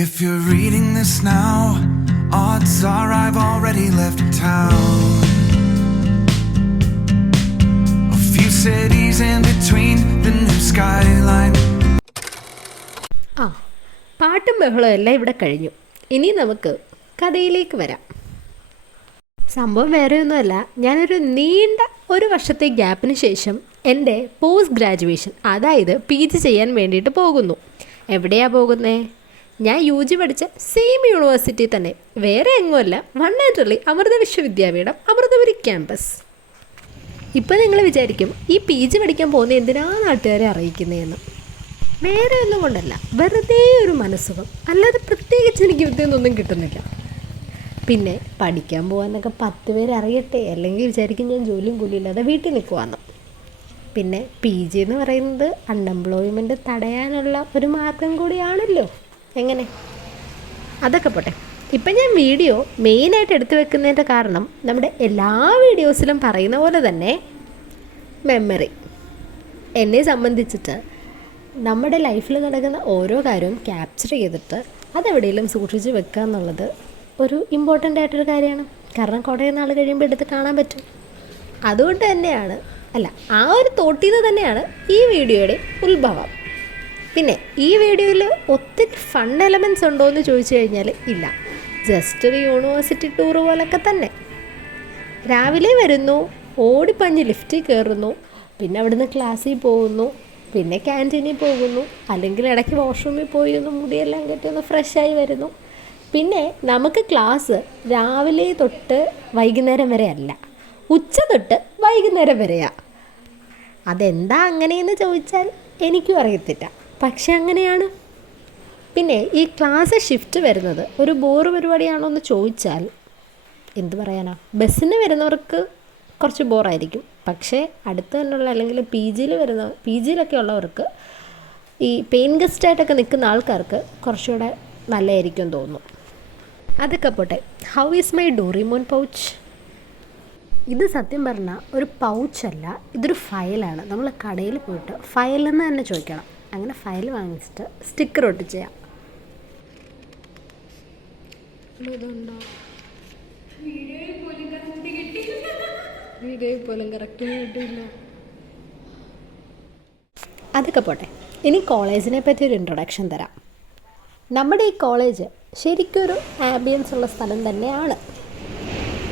If you're reading this now, odds are I've already left town. A few cities in between the new skyline. പാട്ടും ബഹളവും എല്ലാം ഇവിടെ കഴിഞ്ഞു. ഇനി നമുക്ക് കഥയിലേക്ക് വരാം. സംഭവം വേറെയൊന്നുമല്ല, ഞാനൊരു നീണ്ട ഒരു വർഷത്തെ ഗ്യാപ്പിന് ശേഷം എൻ്റെ പോസ്റ്റ് ഗ്രാജുവേഷൻ, അതായത് PG ചെയ്യാൻ വേണ്ടിയിട്ട് പോകുന്നു. എവിടെയാണ് പോകുന്നത്? ഞാൻ UG പഠിച്ച സെയിം യൂണിവേഴ്സിറ്റി തന്നെ, വേറെ എങ്ങുമല്ല, മണ്ണാറ്റള്ളി അമൃത വിശ്വവിദ്യാപീഠം അമൃതപുരി ക്യാമ്പസ്. ഇപ്പം നിങ്ങൾ വിചാരിക്കും ഈ PG പഠിക്കാൻ പോകുന്നത് എന്തിനാണ് നാട്ടുകാരെ അറിയിക്കുന്നതെന്ന്. വേറെ ഒന്നും കൊണ്ടല്ല, വെറുതെ ഒരു മനസ്സുഖം, അല്ലാതെ പ്രത്യേകിച്ച് എനിക്ക് ഇതൊന്നും കിട്ടുന്നില്ല. പിന്നെ പഠിക്കാൻ പോകാനൊക്കെ 10 പേര് അറിയട്ടെ, അല്ലെങ്കിൽ വിചാരിക്കും ഞാൻ ജോലിയും കൂലിയില്ലാതെ വീട്ടിൽ നിൽക്കുവാന്ന്. പിന്നെ PG എന്ന് പറയുന്നത് അൺഎംപ്ലോയ്മെൻറ്റ് തടയാനുള്ള ഒരു മാർഗം കൂടിയാണല്ലോ. എങ്ങനെ? അതൊക്കെ പോട്ടെ. ഇപ്പം ഞാൻ വീഡിയോ മെയിനായിട്ട് എടുത്തു വെക്കുന്നതിൻ്റെ കാരണം നമ്മുടെ എല്ലാ വീഡിയോസിലും പറയുന്ന പോലെ തന്നെ മെമ്മറി. എന്നെ സംബന്ധിച്ചിട്ട് നമ്മുടെ ലൈഫിൽ നടക്കുന്ന ഓരോ കാര്യവും ക്യാപ്ചർ ചെയ്തിട്ട് അതെവിടെയെങ്കിലും സൂക്ഷിച്ച് വെക്കുക എന്നുള്ളത് ഒരു ഇമ്പോർട്ടൻ്റ് ആയിട്ടൊരു കാര്യമാണ്. കാരണം കുറേ നാൾ കഴിയുമ്പോൾ എടുത്ത് കാണാൻ പറ്റും. അതുകൊണ്ട് തന്നെയാണ്, ആ ഒരു തോട്ടിൽ നിന്ന് തന്നെയാണ് ഈ വീഡിയോയുടെ ഉത്ഭവം. പിന്നെ ഈ വീഡിയോയിൽ ഒത്തിരി ഫൺ എലമെൻറ്റ്സ് ഉണ്ടോ എന്ന് ചോദിച്ചു കഴിഞ്ഞാൽ ഇല്ല, ജസ്റ്റ് ഒരു യൂണിവേഴ്സിറ്റി ടൂർ പോലൊക്കെ തന്നെ. രാവിലെ വരുന്നു, ഓടിപ്പഞ്ഞ് ലിഫ്റ്റിൽ കയറുന്നു, പിന്നെ അവിടുന്ന് ക്ലാസ്സിൽ പോകുന്നു, പിന്നെ ക്യാൻറ്റീനിൽ പോകുന്നു, അല്ലെങ്കിൽ ഇടയ്ക്ക് വാഷ്റൂമിൽ പോയി ഒന്ന് മുടിയെല്ലാം കെട്ടി ഒന്ന് ഫ്രഷായി വരുന്നു. പിന്നെ നമുക്ക് ക്ലാസ് രാവിലെ തൊട്ട് വൈകുന്നേരം വരെ അല്ല, ഉച്ച തൊട്ട് വൈകുന്നേരം വരെയാണ്. അതെന്താ അങ്ങനെയെന്ന് ചോദിച്ചാൽ എനിക്കും അറിയത്തില്ല, പക്ഷെ അങ്ങനെയാണ്. പിന്നെ ഈ ക്ലാസ് ഷിഫ്റ്റ് വരുന്നത് ഒരു ബോറ് പരിപാടിയാണോ എന്ന് ചോദിച്ചാൽ എന്ത് പറയാനാ, ബസ്സിന് വരുന്നവർക്ക് കുറച്ച് ബോറായിരിക്കും. പക്ഷേ അടുത്ത് തന്നെയുള്ള അല്ലെങ്കിൽ PGയിലൊക്കെ ഉള്ളവർക്ക്, ഈ പെയിൻ ഗസ്റ്റായിട്ടൊക്കെ നിൽക്കുന്ന ആൾക്കാർക്ക് കുറച്ചുകൂടെ നല്ലതായിരിക്കും തോന്നുന്നു. അതൊക്കെ പോട്ടെ. How is my Doraemon pouch? ഇത് സത്യം പറഞ്ഞാൽ ഒരു പൗച്ചല്ല, ഇതൊരു ഫയലാണ്. നമ്മൾ കടയിൽ പോയിട്ട് ഫയലെന്ന് തന്നെ ചോദിക്കണം. അങ്ങനെ ഫയൽ വാങ്ങിച്ചിട്ട് സ്റ്റിക്കർ ഒട്ടിച്ച് ചെയ്യാം. അതൊക്കെ പോട്ടെ. ഇനി കോളേജിനെ പറ്റി ഒരു ഇൻട്രൊഡക്ഷൻ തരാം. നമ്മുടെ ഈ കോളേജ് ശരിക്കൊരു ആംബിയൻസ് ഉള്ള സ്ഥലം തന്നെയാണ്.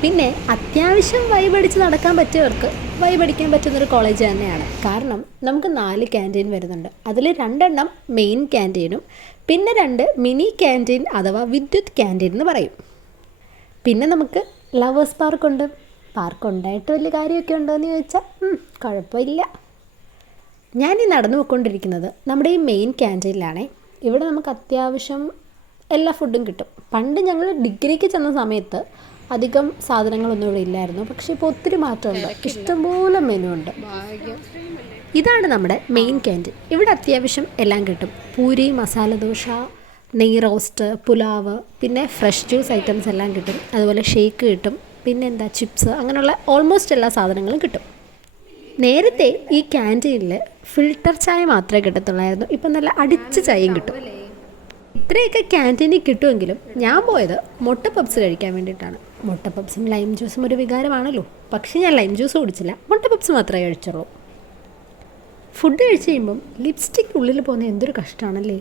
പിന്നെ അത്യാവശ്യം വൈബടിച്ച് നടക്കാൻ പറ്റിയവർക്ക് വൈബടിക്കാൻ പറ്റുന്നൊരു കോളേജ് തന്നെയാണ്. കാരണം നമുക്ക് 4 ക്യാൻറ്റീൻ വരുന്നുണ്ട്. അതിൽ 2 മെയിൻ ക്യാൻറ്റീനും പിന്നെ 2 മിനി ക്യാൻറ്റീൻ അഥവാ വിദ്യുത് ക്യാൻറ്റീൻ എന്ന് പറയും. പിന്നെ നമുക്ക് ലവേഴ്സ് പാർക്കുണ്ട്. പാർക്കുണ്ടായിട്ട് വലിയ കാര്യമൊക്കെ ഉണ്ടോ എന്ന് ചോദിച്ചാൽ കുഴപ്പമില്ല. ഞാനീ നടന്നു പോയിക്കൊണ്ടിരിക്കുന്നത് നമ്മുടെ ഈ മെയിൻ ക്യാൻറ്റീനിലാണേ. ഇവിടെ നമുക്ക് അത്യാവശ്യം എല്ലാ ഫുഡും കിട്ടും. പണ്ട് ഞങ്ങൾ ഡിഗ്രിക്ക് ചെന്ന സമയത്ത് അധികം സാധനങ്ങളൊന്നും ഇവിടെ ഇല്ലായിരുന്നു. പക്ഷേ ഇപ്പോൾ ഒത്തിരി മാറ്റമുണ്ട്, ഇഷ്ടംപോലെ മെനു ഉണ്ട്. ഇതാണ് നമ്മുടെ മെയിൻ ക്യാൻറ്റീൻ. ഇവിടെ അത്യാവശ്യം എല്ലാം കിട്ടും. പൂരി, മസാല ദോശ, നെയ് റോസ്റ്റ്, പുലാവ്, പിന്നെ ഫ്രഷ് ജ്യൂസ് ഐറ്റംസ് എല്ലാം കിട്ടും. അതുപോലെ ഷേക്ക് കിട്ടും, പിന്നെ ചിപ്സ്, അങ്ങനെയുള്ള ഓൾമോസ്റ്റ് എല്ലാ സാധനങ്ങളും കിട്ടും. നേരത്തെ ഈ ക്യാൻറ്റീനിൽ ഫിൽട്ടർ ചായ മാത്രമേ കിട്ടത്തുള്ളായിരുന്നു. ഇപ്പം നല്ല അടിച്ച ചായയും കിട്ടും. ഇത്രയൊക്കെ ക്യാൻറ്റീനിൽ കിട്ടുമെങ്കിലും ഞാൻ പോയത് മുട്ട പപ്സ് കഴിക്കാൻ വേണ്ടിയിട്ടാണ്. മുട്ട പപ്സും ലൈം ജ്യൂസും ഒരു വികാരമാണല്ലോ. പക്ഷേ ഞാൻ ലൈം ജ്യൂസ് കുടിച്ചില്ല, മുട്ട പപ്സ് മാത്രമേ കഴിച്ചുള്ളൂ. ഫുഡ് കഴിച്ച് കഴിയുമ്പം ലിപ്സ്റ്റിക് ഉള്ളിൽ പോകുന്ന എന്തൊരു കഷ്ടമാണല്ലേ.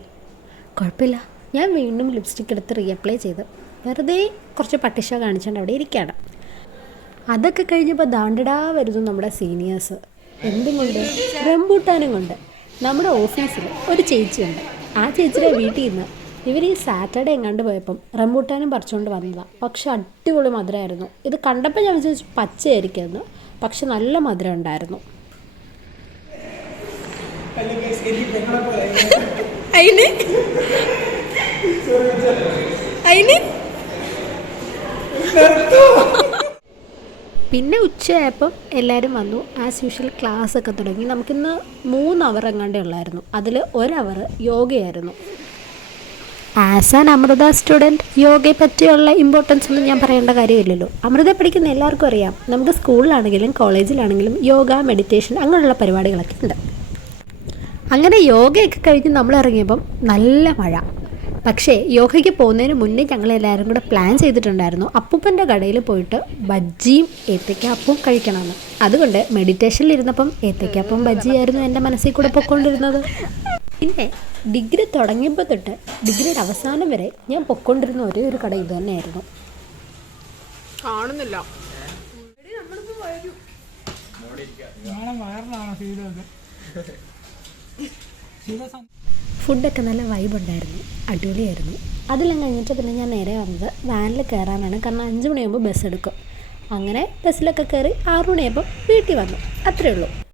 കുഴപ്പമില്ല, ഞാൻ വീണ്ടും ലിപ്സ്റ്റിക് എടുത്ത് റീഅപ്ലൈ ചെയ്ത് വെറുതെ കുറച്ച് പട്ടിഷ കാണിച്ചുകൊണ്ട് അവിടെ ഇരിക്കുകയാണ്. അതൊക്കെ കഴിഞ്ഞപ്പോൾ ദാണ്ടടാ വരുന്നു നമ്മുടെ സീനിയേഴ്സ്. എന്തും കൊണ്ട്? റംബൂട്ടാനും കൊണ്ട്. നമ്മുടെ ഓഫീസിൽ ഒരു ചേച്ചിയുണ്ട്. ആ ചേച്ചിയുടെ വീട്ടിൽ നിന്ന് ഇവർ ഈ സാറ്റർഡേ എങ്ങാണ്ട് പോയപ്പം റംബൂട്ടാനും പറിച്ചുകൊണ്ട് വന്നതാണ്. പക്ഷെ അടിപൊളി മധുരമായിരുന്നു. ഇത് കണ്ടപ്പോൾ ഞാൻ വിചാരിച്ചു പച്ചയായിരിക്കുമെന്ന്, പക്ഷെ നല്ല മധുരം ഉണ്ടായിരുന്നു. പിന്നെ ഉച്ചയായപ്പം എല്ലാവരും വന്നു. ആസ് യൂഷ്വൽ ക്ലാസ്സൊക്കെ തുടങ്ങി. നമുക്കിന്ന് 3 അവർ എങ്ങാണ്ടേ ഉള്ളായിരുന്നു. അതിൽ 1 അവർ യോഗയായിരുന്നു. ആസ് ആൻ അമൃത സ്റ്റുഡൻറ്റ് യോഗയെ പറ്റിയുള്ള ഇമ്പോർട്ടൻസ് ഒന്നും ഞാൻ പറയേണ്ട കാര്യമില്ലല്ലോ. അമൃത പഠിക്കുന്ന എല്ലാവർക്കും അറിയാം, നമുക്ക് സ്കൂളിലാണെങ്കിലും കോളേജിലാണെങ്കിലും യോഗ, മെഡിറ്റേഷൻ അങ്ങനെയുള്ള പരിപാടികളൊക്കെ ഉണ്ട്. അങ്ങനെ യോഗയൊക്കെ കഴിഞ്ഞ് നമ്മൾ ഇറങ്ങിയപ്പം നല്ല മഴ. പക്ഷേ യോഗയ്ക്ക് പോകുന്നതിന് മുന്നേ ഞങ്ങളെല്ലാവരും കൂടെ പ്ലാൻ ചെയ്തിട്ടുണ്ടായിരുന്നു അപ്പൂപ്പൻ്റെ കടയിൽ പോയിട്ട് ബജ്ജിയും ഏത്തയ്ക്കാപ്പവും കഴിക്കണമെന്ന്. അതുകൊണ്ട് മെഡിറ്റേഷനിലിരുന്നപ്പം ഏത്തയ്ക്കാപ്പവും ബജ്ജിയായിരുന്നു എൻ്റെ മനസ്സിൽ കൂടെ പൊയ്ക്കൊണ്ടിരുന്നത്. പിന്നെ ഡിഗ്രി തുടങ്ങിയപ്പോൾ തൊട്ട് ഡിഗ്രിയുടെ അവസാനം വരെ ഞാൻ പൊയ്ക്കൊണ്ടിരുന്ന ഒരേ ഒരു കട ഇത് തന്നെയായിരുന്നു. കാണുന്നില്ല. ഫുഡൊക്കെ നല്ല വൈബുണ്ടായിരുന്നു, അടിപൊളിയായിരുന്നു. അതെല്ലാം കഴിഞ്ഞിട്ട് പിന്നെ ഞാൻ നേരെ വന്നത് വാനിൽ കയറാനാണ്. കാരണം 5 മണിയാകുമ്പോൾ ബസ് എടുക്കും. അങ്ങനെ ബസ്സിലൊക്കെ കയറി 6 മണിയാകുമ്പോൾ വീട്ടിൽ വന്നു. അത്രയേ ഉള്ളൂ.